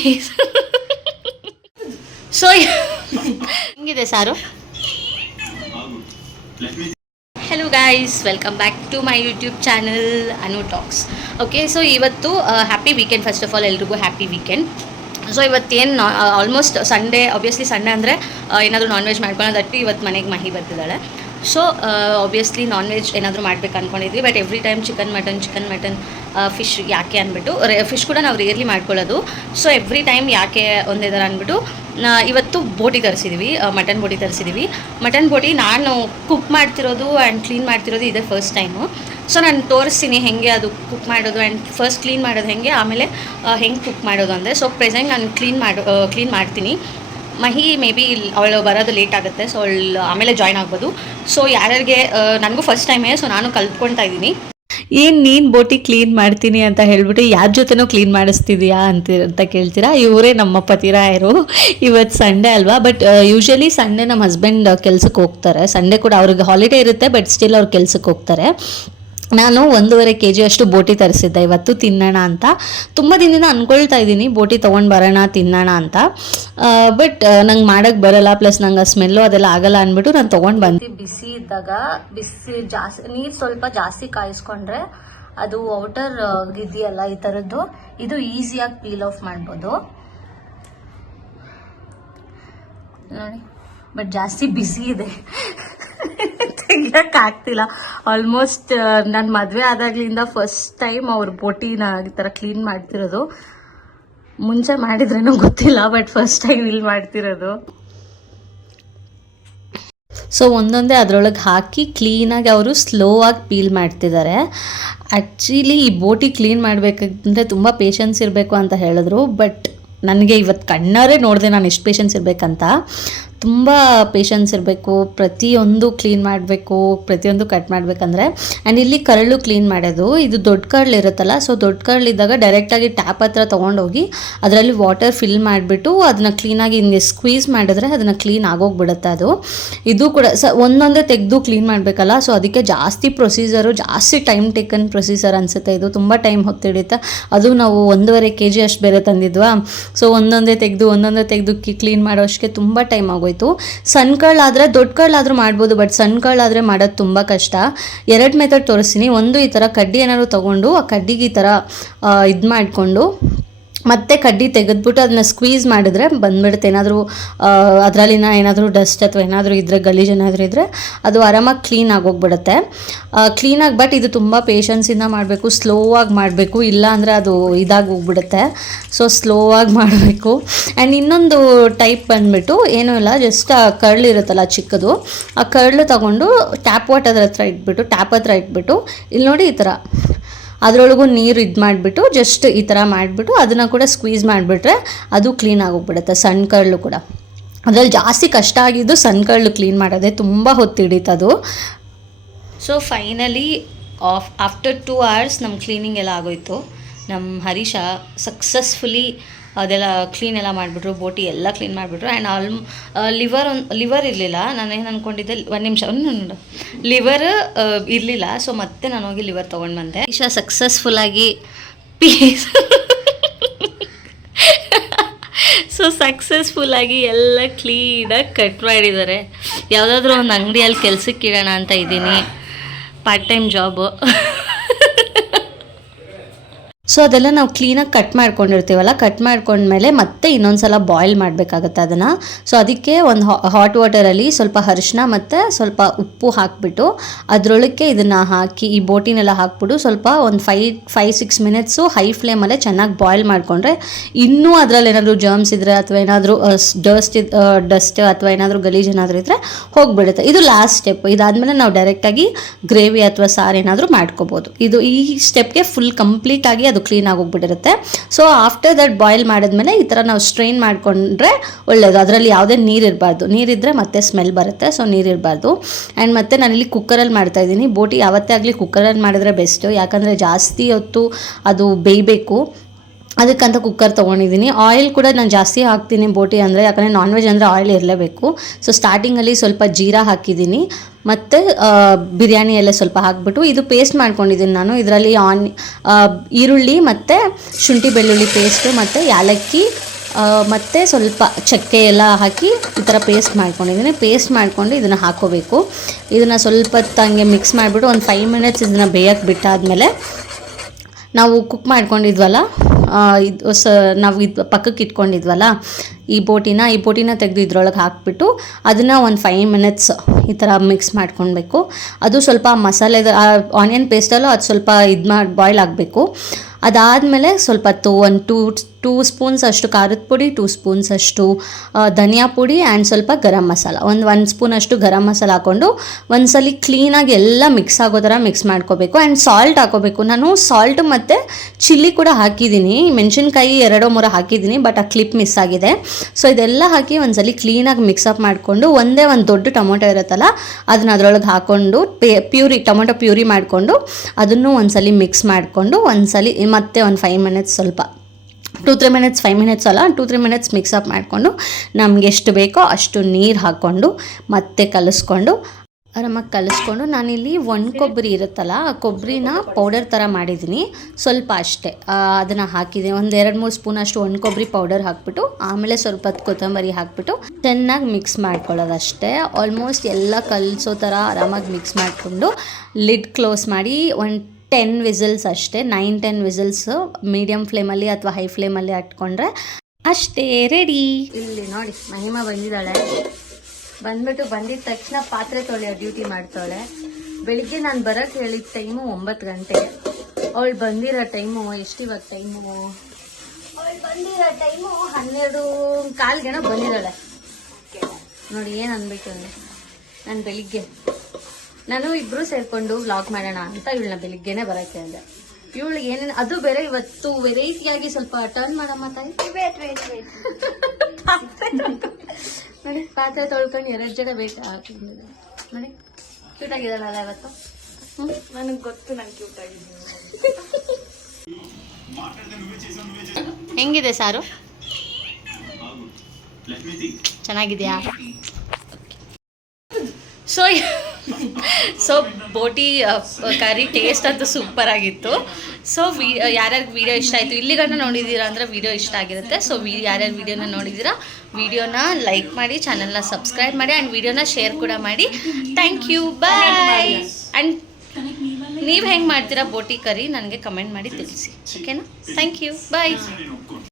Please. So ಹೆಂಗಿದೆ ಸಾರು? Hello guys, welcome back to my YouTube channel Anu talks. Okay, so ಇವತ್ತು happy weekend. First of all ಎಲ್ರಿಗೂ happy weekend. So ಇವತ್ತೇನು almost Sunday, obviously Sunday ಅಂದರೆ ಏನಾದರೂ non veg ಮಾಡ್ಕೊಳ್ಳೋದಟ್ಟು ಇವತ್ತು ಮನೆಗೆ ಮಹಿ ಬರ್ತಿದ್ದಾಳೆ. ಸೊ ಆಬ್ವಿಯಸ್ಲಿ ನಾನ್ ವೆಜ್ ಏನಾದರೂ ಮಾಡ್ಬೇಕು ಅಂದ್ಕೊಂಡಿದ್ವಿ. But every time chicken mutton fish ಯಾಕೆ ಅಂದ್ಬಿಟ್ಟು, ಫಿಶ್ ಕೂಡ ನಾವು ರೇರ್ಲಿ ಮಾಡ್ಕೊಳ್ಳೋದು. ಸೊ ಎವ್ರಿ ಟೈಮ್ ಯಾಕೆ ಒಂದೇ ಥರ ಅಂದ್ಬಿಟ್ಟು ಇವತ್ತು ಬೋಟಿ ತರಿಸಿದ್ವಿ, ಮಟನ್ ಬೋಟಿ ತರಿಸಿದ್ವಿ. ಮಟನ್ ಬೋಟಿ ನಾನು ಕುಕ್ ಮಾಡ್ತಿರೋದು ಆ್ಯಂಡ್ ಕ್ಲೀನ್ ಮಾಡ್ತಿರೋದು ಇದೇ ಫಸ್ಟ್ ಟೈಮು. ಸೊ ನಾನು ತೋರಿಸ್ತೀನಿ ಹೆಂಗೆ ಅದು ಕುಕ್ ಮಾಡೋದು ಆ್ಯಂಡ್ ಫಸ್ಟ್ ಕ್ಲೀನ್ ಮಾಡೋದು ಹೆಂಗೆ, ಆಮೇಲೆ ಹೆಂಗೆ ಕುಕ್ ಮಾಡೋದು ಅಂದರೆ. ಸೊ ಪ್ರೆಸೆಂಟ್ ನಾನು ಕ್ಲೀನ್ ಮಾಡ್ತೀನಿ. ಮಹಿ ಮೇ ಬಿ ಅವಳು ಬರೋದು ಲೇಟ್ ಆಗುತ್ತೆ, ಸೊ ಅವಳು ಆಮೇಲೆ ಜಾಯ್ನ್ ಆಗ್ಬೋದು. ಸೊ ಯಾರ್ಯಾರಿಗೆ ನನಗೂ ಫಸ್ಟ್ ಟೈಮೇ, ಸೊ ನಾನು ಕಲ್ತ್ಕೊಳ್ತಾ ಇದ್ದೀನಿ. ಏನು ನೀನು ಬೋಟಿ ಕ್ಲೀನ್ ಮಾಡ್ತೀನಿ ಅಂತ ಹೇಳ್ಬಿಟ್ಟು ಯಾರ ಜೊತೆನೂ ಕ್ಲೀನ್ ಮಾಡಿಸ್ತಿದ್ಯಾ ಅಂತ ಕೇಳ್ತೀರಾ? ಇವರೇ ನಮ್ಮ ಪತಿರಾಯರು. ಇವತ್ತು ಸಂಡೇ ಅಲ್ವಾ, ಬಟ್ ಯೂಶ್ವಲಿ ಸಂಡೇ ನಮ್ಮ ಹಸ್ಬೆಂಡ್ ಕೆಲ್ಸಕ್ಕೆ ಹೋಗ್ತಾರೆ. ಸಂಡೇ ಕೂಡ ಅವ್ರಿಗೆ ಹಾಲಿಡೇ ಇರುತ್ತೆ, ಬಟ್ ಸ್ಟಿಲ್ ಅವ್ರು ಕೆಲ್ಸಕ್ಕೆ ಹೋಗ್ತಾರೆ. ನಾನು 1.5 kg ಅಷ್ಟು ಬೋಟಿ ತರಿಸಿದ್ದೆ ಇವತ್ತು ತಿನ್ನೋಣ ಅಂತ. ತುಂಬ ದಿನದಿಂದ ಅಂದ್ಕೊಳ್ತಾ ಇದ್ದೀನಿ ಬೋಟಿ ತೊಗೊಂಡು ಬರೋಣ ತಿನ್ನೋಣ ಅಂತ. ಬಟ್ ನಂಗೆ ಮಾಡೋಕ್ಕೆ ಬರೋಲ್ಲ, ಪ್ಲಸ್ ನಂಗೆ ಸ್ಮೆಲ್ಲು ಅದೆಲ್ಲ ಆಗಲ್ಲ ಅಂದ್ಬಿಟ್ಟು ನಾನು ತೊಗೊಂಡು ಬಂದು. ಬಿಸಿ ಇದ್ದಾಗ ಜಾಸ್ತಿ ನೀರು ಸ್ವಲ್ಪ ಜಾಸ್ತಿ ಕಾಯಿಸ್ಕೊಂಡ್ರೆ ಅದು ಔಟರ್ ಇದೆಯಲ್ಲ ಈ ಥರದ್ದು, ಇದು ಈಸಿಯಾಗಿ ಪೀಲ್ ಆಫ್ ಮಾಡ್ಬೋದು ನೋಡಿ. ಬಟ್ ಜಾಸ್ತಿ ಬಿಸಿ ಇದೆ, ತೆಗಿಯೋಕ್ಕಾಗ್ತಿಲ್ಲ. ಆಲ್ಮೋಸ್ಟ್ ನನ್ನ ಮದುವೆ ಆದಾಗ್ಲಿಂದ ಫಸ್ಟ್ ಟೈಮ್ ಅವ್ರ ಬೋಟಿನ ಈ ಥರ ಕ್ಲೀನ್ ಮಾಡ್ತಿರೋದು. ಮುಂಚೆ ಮಾಡಿದ್ರೇನೋ ಗೊತ್ತಿಲ್ಲ, ಬಟ್ ಫಸ್ಟ್ ಟೈಮ್ ಇಲ್ಲಿ ಮಾಡ್ತಿರೋದು. ಸೊ ಒಂದೊಂದೇ ಅದರೊಳಗೆ ಹಾಕಿ ಕ್ಲೀನಾಗಿ ಅವರು ಸ್ಲೋ ಆಗಿ ಪೀಲ್ ಮಾಡ್ತಿದ್ದಾರೆ. ಆ್ಯಕ್ಚುಲಿ ಈ ಬೋಟಿ ಕ್ಲೀನ್ ಮಾಡಬೇಕಂದ್ರೆ ತುಂಬ ಪೇಷನ್ಸ್ ಇರಬೇಕು ಅಂತ ಹೇಳಿದ್ರು. ಬಟ್ ನನಗೆ ಇವತ್ತು ಕಣ್ಣಾರೆ ನೋಡಿದೆ ನಾನು ಎಷ್ಟು ಪೇಷನ್ಸ್ ಇರಬೇಕಂತ. ತುಂಬ ಪೇಷನ್ಸ್ ಇರಬೇಕು, ಪ್ರತಿಯೊಂದು ಕ್ಲೀನ್ ಮಾಡಬೇಕು, ಪ್ರತಿಯೊಂದು ಕಟ್ ಮಾಡಬೇಕಂದ್ರೆ. ಆ್ಯಂಡ್ ಇಲ್ಲಿ ಕರಳು ಕ್ಲೀನ್ ಮಾಡೋದು, ಇದು ದೊಡ್ಡ ಕರಳು ಇರುತ್ತಲ್ಲ, ಸೊ ದೊಡ್ಡ ಕರಳಿದ್ದಾಗ ಡೈರೆಕ್ಟಾಗಿ ಟ್ಯಾಪ್ ಹತ್ರ ತೊಗೊಂಡೋಗಿ ಅದರಲ್ಲಿ ವಾಟರ್ ಫಿಲ್ ಮಾಡಿಬಿಟ್ಟು ಅದನ್ನು ಕ್ಲೀನಾಗಿ ಹಿಂಗೆ ಸ್ಕ್ವೀಸ್ ಮಾಡಿದ್ರೆ ಅದನ್ನು ಕ್ಲೀನ್ ಆಗೋಗ್ಬಿಡುತ್ತೆ ಅದು. ಇದು ಕೂಡ ಒಂದೊಂದೇ ತೆಗೆದು ಕ್ಲೀನ್ ಮಾಡಬೇಕಲ್ಲ, ಸೊ ಅದಕ್ಕೆ ಜಾಸ್ತಿ ಪ್ರೊಸೀಜರು, ಜಾಸ್ತಿ ಟೈಮ್ ಟೇಕನ್ ಪ್ರೊಸೀಜರ್ ಅನಿಸುತ್ತೆ. ಇದು ತುಂಬ ಟೈಮ್ ಹೊತ್ತಿಡಿಯುತ್ತೆ. ಅದು ನಾವು 1.5 kg ಅಷ್ಟು ಬೇರೆ ತಂದಿದ್ವಾ, ಸೊ ಒಂದೊಂದೇ ತೆಗೆದು ಕ್ಲೀನ್ ಮಾಡೋ ಅಷ್ಟಕ್ಕೆ ತುಂಬ ಟೈಮ್ ಆಗೋಯ್ತು. ಸಣ್ಣ ಕರ್ಳಾದರೆ ದೊಡ್ಡ ಕರ್ಳಾದರೂ ಮಾಡ್ಬೋದು, ಬಟ್ ಸಣ್ಣ ಕರ್ಳಾದರೆ ಮಾಡೋದು ತುಂಬ ಕಷ್ಟ. 2 ಮೆಥಡ್ ತೋರಿಸ್ತೀನಿ. ಒಂದು, ಈ ಥರ ಕಡ್ಡಿ ಏನಾದ್ರು ತೊಗೊಂಡು ಆ ಕಡ್ಡಿಗೆ ಈ ಥರ ಇದು ಮಾಡಿಕೊಂಡು ಮತ್ತೆ ಕಡ್ಡಿ ತೆಗೆದ್ಬಿಟ್ಟು ಅದನ್ನ ಸ್ಕ್ವೀಸ್ ಮಾಡಿದ್ರೆ ಬಂದ್ಬಿಡುತ್ತೆ. ಏನಾದರೂ ಅದರಲ್ಲಿನ ಏನಾದರೂ ಡಸ್ಟ್ ಅಥವಾ ಏನಾದರೂ ಇದ್ದರೆ, ಗಲೀಜು ಏನಾದರೂ ಇದ್ದರೆ ಅದು ಆರಾಮಾಗಿ ಕ್ಲೀನ್ ಆಗೋಗ್ಬಿಡುತ್ತೆ. ಕ್ಲೀನಾಗಿ, ಬಟ್ ಇದು ತುಂಬ ಪೇಷನ್ಸಿಂದ ಮಾಡಬೇಕು, ಸ್ಲೋ ಆಗಿ ಮಾಡಬೇಕು, ಇಲ್ಲ ಅಂದರೆ ಅದು ಇದಾಗಿ ಹೋಗ್ಬಿಡುತ್ತೆ. ಸೊ ಸ್ಲೋ ಆಗಿ ಮಾಡಬೇಕು. ಆ್ಯಂಡ್ ಇನ್ನೊಂದು ಟೈಪ್ ಬಂದುಬಿಟ್ಟು ಏನೂ ಇಲ್ಲ, ಜಸ್ಟ್ ಆ ಕರ್ಳು ಇರುತ್ತಲ್ಲ ಚಿಕ್ಕದು, ಆ ಕರ್ಳು ತೊಗೊಂಡು ಟ್ಯಾಪ್ ಹತ್ರ ಇಟ್ಬಿಟ್ಟು ಇಲ್ಲಿ ನೋಡಿ ಈ ಥರ ಅದರೊಳಗೂ ನೀರು ಇದು ಮಾಡಿಬಿಟ್ಟು ಜಸ್ಟ್ ಈ ಥರ ಮಾಡಿಬಿಟ್ಟು ಅದನ್ನು ಕೂಡ ಸ್ಕ್ವೀಸ್ ಮಾಡಿಬಿಟ್ರೆ ಅದು ಕ್ಲೀನ್ ಆಗೋಗ್ಬಿಡುತ್ತೆ. ಸಣ್ಣ ಕರ್ಳು ಕೂಡ ಅದರಲ್ಲಿ ಜಾಸ್ತಿ ಕಷ್ಟ ಆಗಿದ್ದು ಸಣ್ಣ ಕರ್ಳು ಕ್ಲೀನ್ ಮಾಡೋದೇ, ತುಂಬ ಹೊತ್ತು ಹಿಡಿತದು. ಸೊ ಫೈನಲಿ ಆಫ್ಟರ್ 2 hours ನಮ್ಮ ಕ್ಲೀನಿಂಗ್ ಎಲ್ಲ ಆಗೋಯ್ತು. ನಮ್ಮ ಹರೀಶ ಸಕ್ಸಸ್ಫುಲಿ ಅದೆಲ್ಲ ಕ್ಲೀನ್ ಎಲ್ಲ ಮಾಡಿಬಿಟ್ರು, ಬೋಟಿ ಎಲ್ಲ ಕ್ಲೀನ್ ಮಾಡಿಬಿಟ್ರು. ಆ್ಯಂಡ್ ಲಿವರ್ ಇರಲಿಲ್ಲ. ನಾನೇನು ಅಂದ್ಕೊಂಡಿದ್ದೆ, 1 ನಿಮಿಷ ಲಿವರ್ ಇರಲಿಲ್ಲ. ಸೊ ಮತ್ತೆ ನಾನು ಹೋಗಿ ಲಿವರ್ ತೊಗೊಂಡು ಬಂದೆ. ಹರೀಶ ಸಕ್ಸಸ್ಫುಲ್ಲಾಗಿ ಸಕ್ಸಸ್ಫುಲ್ಲಾಗಿ ಎಲ್ಲ ಕ್ಲೀನಾಗಿ ಕಟ್ ಮಾಡಿದ್ದಾರೆ. ಯಾವುದಾದ್ರೂ ಒಂದು ಅಂಗಡಿಯಲ್ಲಿ ಕೆಲ್ಸಕ್ಕೆ ಇಡೋಣ ಅಂತ ಇದ್ದೀನಿ, ಪಾರ್ಟ್ ಟೈಮ್ ಜಾಬು. ಸೊ ಅದೆಲ್ಲ ನಾವು ಕ್ಲೀನಾಗಿ ಕಟ್ ಮಾಡ್ಕೊಂಡಿರ್ತೀವಲ್ಲ, ಕಟ್ ಮಾಡ್ಕೊಂಡ್ಮೇಲೆ ಮತ್ತೆ ಇನ್ನೊಂದು ಸಲ ಬಾಯ್ಲ್ ಮಾಡಬೇಕಾಗತ್ತೆ ಅದನ್ನು. ಸೊ ಅದಕ್ಕೆ ಒಂದು ಹಾಟ್ ವಾಟರಲ್ಲಿ ಸ್ವಲ್ಪ ಅರಿಶಿನ ಮತ್ತು ಸ್ವಲ್ಪ ಉಪ್ಪು ಹಾಕಿಬಿಟ್ಟು ಅದರೊಳಕ್ಕೆ ಇದನ್ನು ಹಾಕಿ ಈ ಬೋಟಿನೆಲ್ಲ ಹಾಕ್ಬಿಟ್ಟು ಸ್ವಲ್ಪ ಒಂದು 5-6 ಮಿನಿಟ್ಸು ಹೈ ಫ್ಲೇಮಲ್ಲೇ ಚೆನ್ನಾಗಿ ಬಾಯ್ಲ್ ಮಾಡಿಕೊಂಡ್ರೆ ಇನ್ನೂ ಅದರಲ್ಲಿ ಏನಾದರೂ ಜರ್ಮ್ಸ್ ಇದ್ದರೆ ಅಥವಾ ಏನಾದರೂ ಡಸ್ಟ್ ಅಥವಾ ಏನಾದರೂ ಗಲೀಜು ಏನಾದರೂ ಇದ್ದರೆ ಹೋಗಿಬಿಡುತ್ತೆ. ಇದು ಲಾಸ್ಟ್ ಸ್ಟೆಪ್. ಇದಾದಮೇಲೆ ನಾವು ಡೈರೆಕ್ಟಾಗಿ ಗ್ರೇವಿ ಅಥವಾ ಸಾರು ಏನಾದರೂ ಮಾಡ್ಕೋಬೋದು. ಈ ಸ್ಟೆಪ್ಗೆ ಫುಲ್ ಕಂಪ್ಲೀಟಾಗಿ ಅದು ಕ್ಲೀನ್ ಆಗೋಗ್ಬಿಟ್ಟಿರುತ್ತೆ. ಸೊ ಆಫ್ಟರ್ ದಟ್ ಬಾಯ್ಲ್ ಮಾಡಿದ್ಮೇಲೆ ಈ ಥರ ನಾವು ಸ್ಟ್ರೈನ್ ಮಾಡಿಕೊಂಡ್ರೆ ಒಳ್ಳೆಯದು. ಅದರಲ್ಲಿ ಯಾವುದೇ ನೀರಿರಬಾರ್ದು, ನೀರಿದ್ದರೆ ಮತ್ತೆ ಸ್ಮೆಲ್ ಬರುತ್ತೆ. ಸೊ ನೀರಿರಬಾರ್ದು. ಆ್ಯಂಡ್ ಮತ್ತು ನಾನಿಲ್ಲಿ ಕುಕ್ಕರಲ್ಲಿ ಮಾಡ್ತಾಯಿದ್ದೀನಿ. ಬೋಟಿ ಯಾವತ್ತೇ ಆಗಲಿ ಕುಕ್ಕರಲ್ಲಿ ಮಾಡಿದ್ರೆ ಬೆಸ್ಟು, ಯಾಕಂದರೆ ಜಾಸ್ತಿ ಹೊತ್ತು ಅದು ಬೇಯಬೇಕು. ಅದಕ್ಕಂತ ಕುಕ್ಕರ್ ತೊಗೊಂಡಿದ್ದೀನಿ. ಆಯಿಲ್ ಕೂಡ ನಾನು ಜಾಸ್ತಿ ಹಾಕ್ತೀನಿ ಬೋಟಿ ಅಂದರೆ, ಯಾಕಂದರೆ ನಾನ್ ವೆಜ್ ಅಂದರೆ ಆಯಿಲ್ ಇರಲೇಬೇಕು. ಸೊ ಸ್ಟಾರ್ಟಿಂಗಲ್ಲಿ ಸ್ವಲ್ಪ ಜೀರಾ ಹಾಕಿದ್ದೀನಿ, ಮತ್ತು ಬಿರಿಯಾನಿ ಎಲ್ಲ ಸ್ವಲ್ಪ ಹಾಕ್ಬಿಟ್ಟು ಇದು ಪೇಸ್ಟ್ ಮಾಡ್ಕೊಂಡಿದ್ದೀನಿ ನಾನು. ಇದರಲ್ಲಿ ಈರುಳ್ಳಿ ಮತ್ತು ಶುಂಠಿ ಬೆಳ್ಳುಳ್ಳಿ ಪೇಸ್ಟು ಮತ್ತು ಯಾಲಕ್ಕಿ ಮತ್ತು ಸ್ವಲ್ಪ ಚಕ್ಕೆ ಎಲ್ಲ ಹಾಕಿ ಈ ಥರ ಪೇಸ್ಟ್ ಮಾಡ್ಕೊಂಡಿದ್ದೀನಿ. ಪೇಸ್ಟ್ ಮಾಡಿಕೊಂಡು ಇದನ್ನು ಹಾಕ್ಕೋಬೇಕು. ಇದನ್ನು ಸ್ವಲ್ಪ ಹೊತ್ತು ಹಂಗೆ ಮಿಕ್ಸ್ ಮಾಡಿಬಿಟ್ಟು ಒಂದು 5 ಮಿನಿಟ್ಸ್ ಇದನ್ನು ಬೇಯಕ್ಕೆ ಬಿಟ್ಟಾದಮೇಲೆ ನಾವು ಕುಕ್ ಮಾಡ್ಕೊಂಡಿದ್ವಲ್ಲ, ನಾವು ಇದು ಪಕ್ಕಕ್ಕೆ ಇಟ್ಕೊಂಡಿದ್ವಲ್ಲ ಈ ಬೋಟಿನ ತೆಗೆದು ಇದ್ರೊಳಗೆ ಹಾಕ್ಬಿಟ್ಟು ಅದನ್ನು ಒಂದು 5 ಮಿನಿಟ್ಸ್ ಈ ಥರ ಮಿಕ್ಸ್ ಮಾಡ್ಕೊಳ್ಬೇಕು. ಅದು ಸ್ವಲ್ಪ ಮಸಾಲೆದ ಆನಿಯನ್ ಪೇಸ್ಟಲ್ಲೂ ಅದು ಸ್ವಲ್ಪ ಬಾಯ್ಲ್ ಆಗಬೇಕು. ಅದಾದಮೇಲೆ ಸ್ವಲ್ಪ ಒಂದು 2 ಸ್ಪೂನ್ಸ್ ಅಷ್ಟು ಖಾರದ ಪುಡಿ, 2 ಸ್ಪೂನ್ಸ್ ಅಷ್ಟು ಧನಿಯಾ ಪುಡಿ ಆ್ಯಂಡ್ ಸ್ವಲ್ಪ ಗರಂ ಮಸಾಲ, ಒಂದು ಸ್ಪೂನ್ ಅಷ್ಟು ಗರಂ ಮಸಾಲ ಹಾಕ್ಕೊಂಡು ಒಂದ್ಸಲಿ ಕ್ಲೀನಾಗಿ ಎಲ್ಲ ಮಿಕ್ಸ್ ಆಗೋ ಥರ ಮಿಕ್ಸ್ ಮಾಡ್ಕೋಬೇಕು. ಆ್ಯಂಡ್ ಸಾಲ್ಟ್ ಹಾಕೋಬೇಕು. ನಾನು ಸಾಲ್ಟ್ ಮತ್ತು ಚಿಲ್ಲಿ ಕೂಡ ಹಾಕಿದ್ದೀನಿ, ಮೆಣಸಿನ್ಕಾಯಿ 2-3 ಹಾಕಿದ್ದೀನಿ, ಬಟ್ ಆ ಕ್ಲಿಪ್ ಮಿಸ್ ಆಗಿದೆ. ಸೊ ಇದೆಲ್ಲ ಹಾಕಿ ಒಂದ್ಸಲಿ ಕ್ಲೀನಾಗಿ ಮಿಕ್ಸಪ್ ಮಾಡಿಕೊಂಡು ಒಂದು ದೊಡ್ಡ ಟೊಮೊಟೊ ಇರುತ್ತಲ್ಲ ಅದನ್ನ ಅದರೊಳಗೆ ಹಾಕ್ಕೊಂಡು ಟೊಮೊಟೊ ಪ್ಯೂರಿ ಮಾಡಿಕೊಂಡು ಅದನ್ನು ಒಂದ್ಸಲಿ ಮಿಕ್ಸ್ ಮಾಡಿಕೊಂಡು ಒಂದ್ಸಲಿ ಮತ್ತೆ ಒಂದು 5 ಮಿನಿಟ್ಸ್ ಸ್ವಲ್ಪ 2-3 ಮಿನಿಟ್ಸ್ 5 ಮಿನಿಟ್ಸ್ ಅಲ್ಲ 2-3 ಮಿನಿಟ್ಸ್ ಮಿಕ್ಸಪ್ ಮಾಡಿಕೊಂಡು ನಮ್ಗೆ ಎಷ್ಟು ಬೇಕೋ ಅಷ್ಟು ನೀರು ಹಾಕ್ಕೊಂಡು ಮತ್ತೆ ಆರಾಮಾಗಿ ಕಲಿಸ್ಕೊಂಡು ನಾನಿಲ್ಲಿ ಕೊಬ್ಬರಿ ಇರುತ್ತಲ್ಲ ಆ ಕೊಬ್ಬರಿನ ಪೌಡರ್ ಥರ ಮಾಡಿದ್ದೀನಿ. ಸ್ವಲ್ಪ ಅಷ್ಟೇ ಅದನ್ನು ಹಾಕಿದ್ದೀನಿ. ಒಂದು 2-3 ಸ್ಪೂನ್ ಅಷ್ಟು ಕೊಬ್ಬರಿ ಪೌಡರ್ ಹಾಕ್ಬಿಟ್ಟು ಆಮೇಲೆ ಸ್ವಲ್ಪ ಕೊತ್ತಂಬರಿ ಹಾಕ್ಬಿಟ್ಟು ಚೆನ್ನಾಗಿ ಮಿಕ್ಸ್ ಮಾಡ್ಕೊಳ್ಳೋದಷ್ಟೇ. ಆಲ್ಮೋಸ್ಟ್ ಎಲ್ಲ ಕಲಿಸೋ ಥರ ಆರಾಮಾಗಿ ಮಿಕ್ಸ್ ಮಾಡಿಕೊಂಡು ಲಿಡ್ ಕ್ಲೋಸ್ ಮಾಡಿ 10 ವಿಸಿಲ್ಸ್ ಅಷ್ಟೇ, 9-10 ವಿಸಿಲ್ಸ್ ಮೀಡಿಯಮ್ ಫ್ಲೇಮಲ್ಲಿ ಅಥವಾ ಹೈ ಫ್ಲೇಮಲ್ಲಿ ಇಟ್ಕೊಂಡ್ರೆ ಅಷ್ಟೇ ರೆಡಿ. ಇಲ್ಲಿ ನೋಡಿ ಮಹಿಮಾ ಬಂದಿದ್ದಾಳೆ. ಬಂದಿದ ತಕ್ಷಣ ಪಾತ್ರೆ ತೊಳೆಯೋ ಡ್ಯೂಟಿ ಮಾಡ್ತಾಳೆ. ಬೆಳಿಗ್ಗೆ ನಾನು ಬರೋಕ್ಕೆ ಹೇಳಿದ ಟೈಮು 9 ಗಂಟೆಗೆ. ಅವಳು ಬಂದಿರೋ ಟೈಮು ಎಷ್ಟಿವಾಗ ಟೈಮು? ಅವಳು ಬಂದಿರೋ ಟೈಮು 12:15 ಬಂದಿದ್ದಾಳೆ. ನೋಡಿ ಏನು ಅನ್ಬೇಕು ಅಂದರೆ ನಾನು ಇಬ್ಬರು ಸೇರಿಕೊಂಡು ವ್ಲಾಗ್ ಮಾಡೋಣ ಅಂತ ಇವಳನ್ನ ಬೆಳಿಗ್ಗೆನೆ ಬರೋಕ್ಕೆ ಅಂದೆ. ಇವಳಿಗೆ ಏನೇನು ಅದು ಬೇರೆ ಇವತ್ತು ವೆರೈಟಿಯಾಗಿ ಸ್ವಲ್ಪ ಟರ್ನ್ ಮಾಡಮ್ಮ ತಾಯಿ. ನೋಡಿ ಪಾತ್ರೆ ತೊಳ್ಕೊಂಡು 2 ಜನ ಬೇಕಾ ನೋಡಿ ಕ್ಯೂಟ್ ಆಗಿದ್ದಾಳಲ್ಲ ಇವತ್ತು. ನನಗೆ ಗೊತ್ತು ನಾನು ಕ್ಯೂಟ್ ಆಗಿದ್ದೀನಿ. ಹೆಂಗಿದೆ ಸಾರು? ಚೆನ್ನಾಗಿದೆಯಾ? ಸೊ ಬೋಟಿ ಕರಿ ಟೇಸ್ಟ್ ಅಂತೂ ಸೂಪರ್ ಆಗಿತ್ತು. ಸೊ ಯಾರ್ಯಾರಿಗೆ ವಿಡಿಯೋ ಇಷ್ಟ ಆಯಿತು, ಇಲ್ಲಿಗಂಟ ನೋಡಿದ್ದೀರಾ ಅಂದರೆ ವಿಡಿಯೋ ಇಷ್ಟ ಆಗಿರುತ್ತೆ. ಸೊ ಯಾರ್ಯಾರು ವಿಡಿಯೋನ ನೋಡಿದ್ದೀರಾ ವಿಡಿಯೋನ ಲೈಕ್ ಮಾಡಿ, ಚಾನಲ್ನ ಸಬ್ಸ್ಕ್ರೈಬ್ ಮಾಡಿ ಆ್ಯಂಡ್ ವಿಡಿಯೋನ ಶೇರ್ ಕೂಡ ಮಾಡಿ. Thank you, bye. ಆ್ಯಂಡ್ ನೀವು ಹೆಂಗೆ ಮಾಡ್ತೀರಾ ಬೋಟಿ ಕರಿ ನನಗೆ ಕಮೆಂಟ್ ಮಾಡಿ ತಿಳಿಸಿ, ಓಕೆನಾ? Thank you, bye.